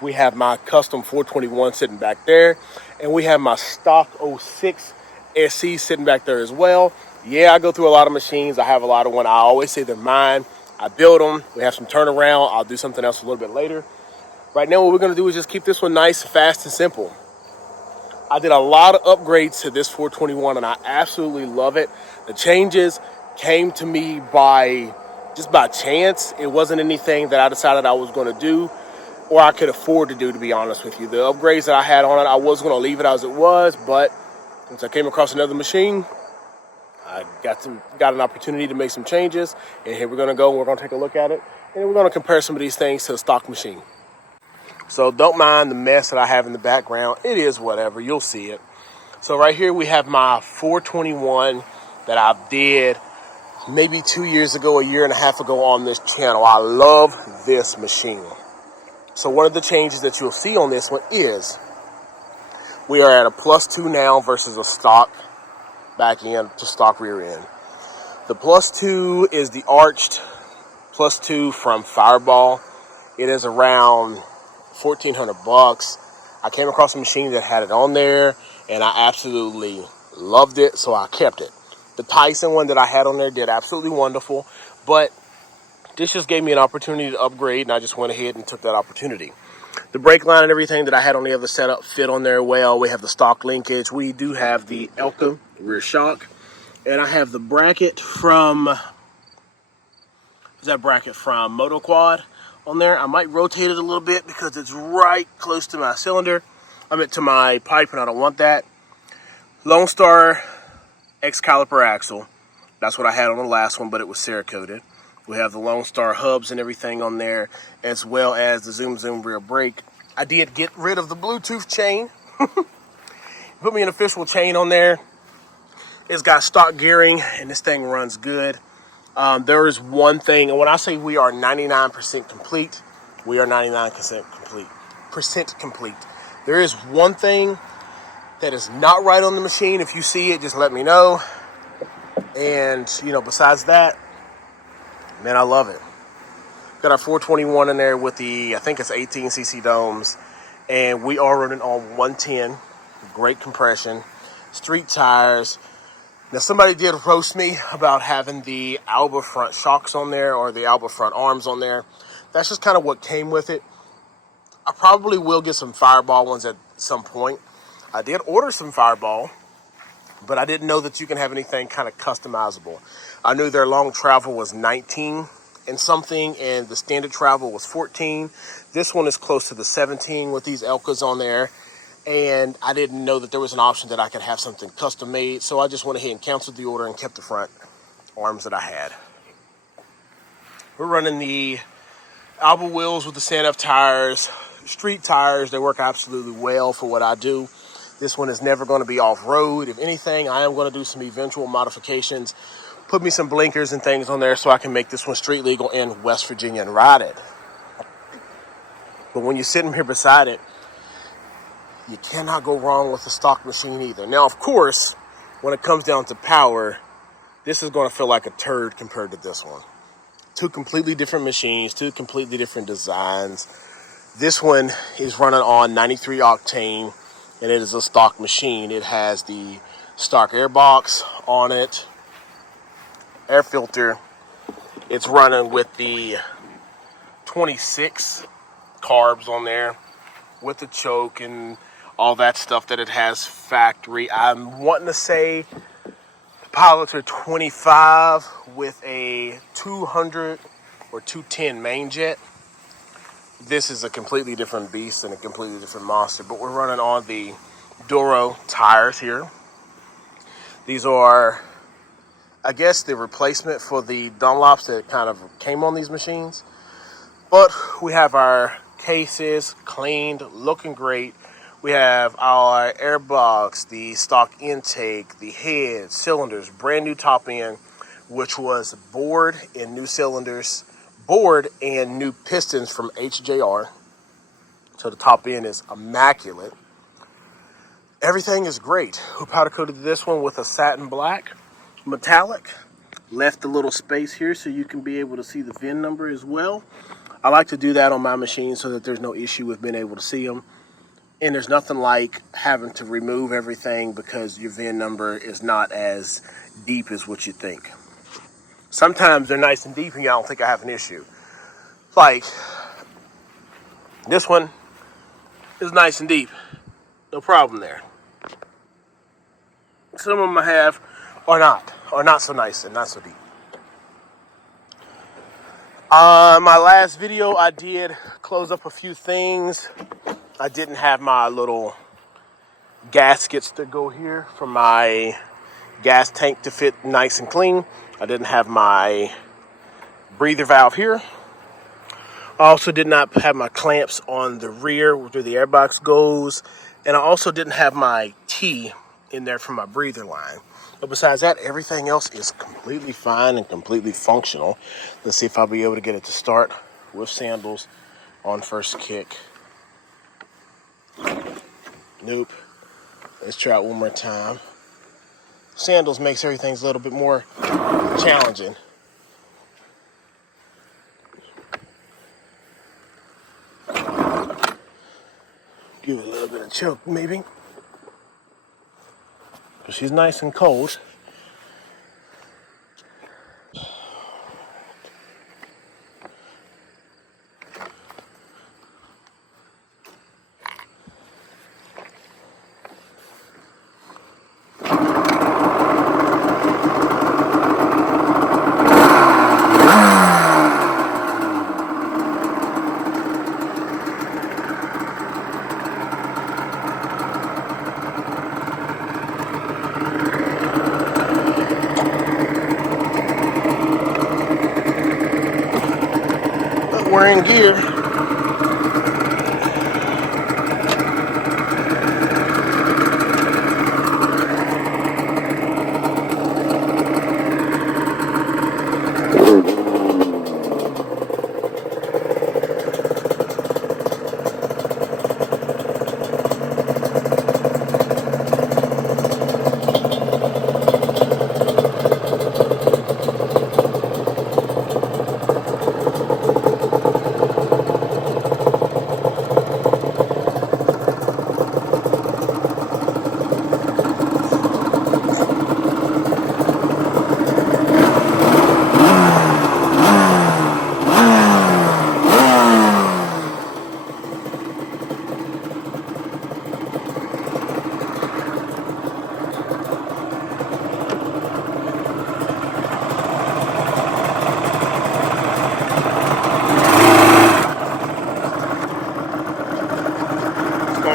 We have my custom 421 sitting back there. And we have my stock '06 SC sitting back there as well. Yeah, I go through a lot of machines. I have a lot of one. I always say they're mine. I build them. We have some turnaround. I'll do something else a little bit later. Right now, what we're going to do is just keep this one nice, fast, and simple. I did a lot of upgrades to this 421, and I absolutely love it. The changes came to me by chance. It wasn't anything that I decided I was going to do or I could afford to do, to be honest with you. The upgrades that I had on it, I was going to leave it as it was, but once I came across another machine, I got an opportunity to make some changes, and here we're going to go, and we're going to take a look at it, and we're going to compare some of these things to the stock machine. So don't mind the mess that I have in the background. It is whatever. You'll see it. So right here we have my 421 that I did maybe 2 years ago, a year and a half ago on this channel. I love this machine. So one of the changes that you'll see on this one is we are at a +2 now versus a stock back end to stock rear end. The +2 is the arched +2 from Fireball. It is around $1,400. I came across a machine that had it on there, and I absolutely loved it, so I kept it. The Tyson one that I had on there did absolutely wonderful, but this just gave me an opportunity to upgrade, and I just went ahead and took that opportunity. The brake line and everything that I had on the other setup fit on there well. We have the stock linkage. We do have the Elka rear shock, and I have the bracket from Moto Quad on there. I might rotate it a little bit because it's right close to my cylinder. To my pipe, and I don't want that. Lone Star X caliper axle. That's what I had on the last one, but it was Cerakoted. We have the Lone Star hubs and everything on there, as well as the Zoom rear brake. I did get rid of the Bluetooth chain. Put me an official chain on there. It's got stock gearing, and this thing runs good. There is one thing, and when I say we are 99% complete, we are 99% complete. There is one thing that is not right on the machine. If you see it, just let me know. And, besides that, man, I love it. Got our 421 in there with the, I think it's 18cc domes. And we are running on 110. Great compression. Street tires. Now, somebody did roast me about having the Alba front shocks on there or the Alba front arms on there. That's just kind of what came with it. I probably will get some Fireball ones at some point. I did order some Fireball, but I didn't know that you can have anything kind of customizable. I knew their long travel was 19 and something, and the standard travel was 14. This one is close to the 17 with these Elkas on there. And I didn't know that there was an option that I could have something custom made. So I just went ahead and canceled the order and kept the front arms that I had. We're running the Alba wheels with the Santa Fe tires, street tires. They work absolutely well for what I do. This one is never going to be off-road. If anything, I am going to do some eventual modifications. Put me some blinkers and things on there so I can make this one street legal in West Virginia and ride it. But when you're sitting here beside it, you cannot go wrong with the stock machine either. Now, of course, when it comes down to power, this is going to feel like a turd compared to this one. Two completely different machines, two completely different designs. This one is running on 93 octane, and it is a stock machine. It has the stock air box on it, air filter. It's running with the 26 carbs on there with the choke and all that stuff that it has factory. I'm wanting to say Piloter 25 with a 200 or 210 main jet. This is a completely different beast and a completely different monster, but we're running on the Duro tires here. These are, I guess, the replacement for the Dunlops that kind of came on these machines. But we have our cases cleaned, looking great. We have our airbox, the stock intake, the head, cylinders, brand new top end, which was bored and new cylinders, bored and new pistons from HJR. So the top end is immaculate. Everything is great. We powder coated this one with a satin black metallic. Left a little space here so you can be able to see the VIN number as well. I like to do that on my machine so that there's no issue with being able to see them. And there's nothing like having to remove everything because your VIN number is not as deep as what you think. Sometimes they're nice and deep and I don't think I have an issue. Like, this one is nice and deep. No problem there. Some of them I have are not so nice and not so deep. My last video I did close up a few things. I didn't have my little gaskets to go here for my gas tank to fit nice and clean. I didn't have my breather valve here. I also did not have my clamps on the rear where the airbox goes. And I also didn't have my T in there for my breather line. But besides that, everything else is completely fine and completely functional. Let's see if I'll be able to get it to start with sandals on first kick. Nope. Let's try it one more time. Sandals makes everything a little bit more challenging. Give it a little bit of choke, maybe. But she's nice and cold. We're in gear.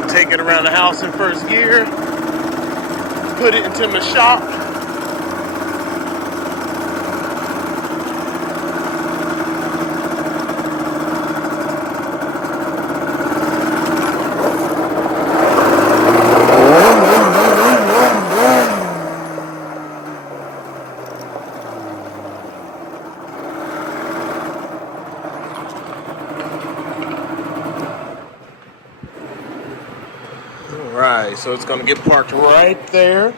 Take it around the house in first gear, put it into my shop. Alright, so it's going to get parked right there.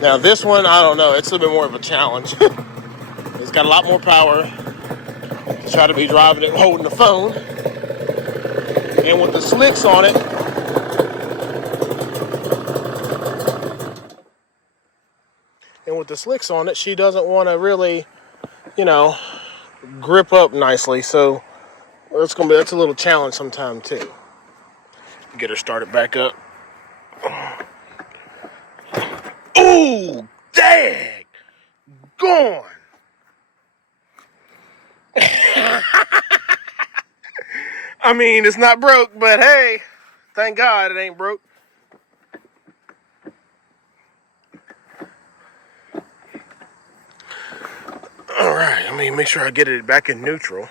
Now this one, I don't know, it's a little bit more of a challenge. It's got a lot more power to try to be driving it holding the phone. And with the slicks on it, she doesn't want to really, grip up nicely. So that's a little challenge sometime too. Get her started back up. Ooh, dang! Gone! I mean, it's not broke, but hey, thank God it ain't broke. Alright, let me make sure I get it back in neutral.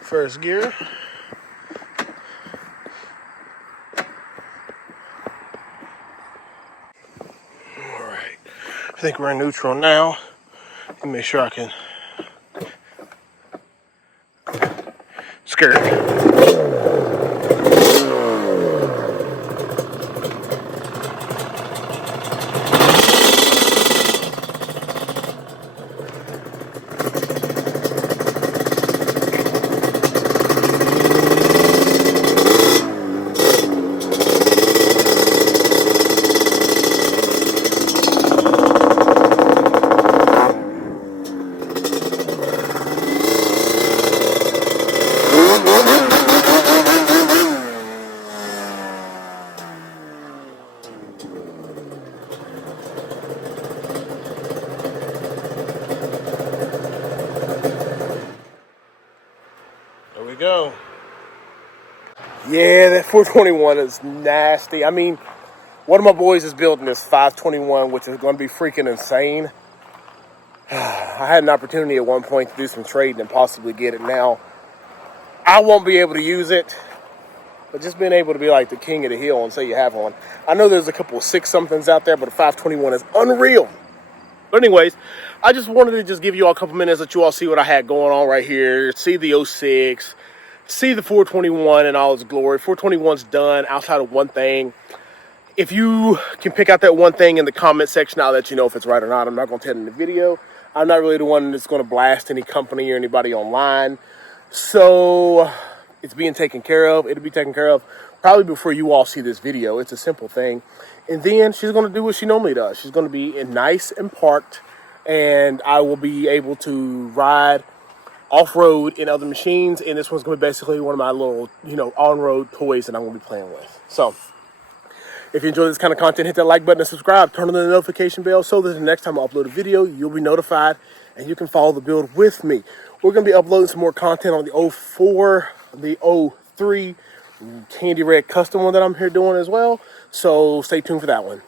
First gear. Alright, I think we're in neutral now. Let me make sure I can skirt. go. Yeah, that 421 is nasty. I mean, one of my boys is building this 521, which is going to be freaking insane. I had an opportunity at one point to do some trading and possibly get it now. I won't be able to use it, but just being able to be like the king of the hill and say you have one. I know there's a couple of 6-somethings out there, but a 521 is unreal. But anyways, I just wanted to just give you all a couple minutes, let you all see what I had going on right here. See the 06, see the 421 in all its glory. 421's done outside of one thing. If you can pick out that one thing in the comment section, I'll let you know if it's right or not. I'm not going to tell you in the video. I'm not really the one that's going to blast any company or anybody online. So it's being taken care of. It'll be taken care of probably before you all see this video. It's a simple thing. And then she's going to do what she normally does. She's going to be nice and parked, and I will be able to ride off-road in other machines. And this one's going to be basically one of my little, on-road toys that I'm going to be playing with. So if you enjoy this kind of content, hit that like button and subscribe. Turn on the notification bell so that the next time I upload a video, you'll be notified and you can follow the build with me. We're going to be uploading some more content on the 04, the 03 Candy Red custom one that I'm here doing as well. So stay tuned for that one.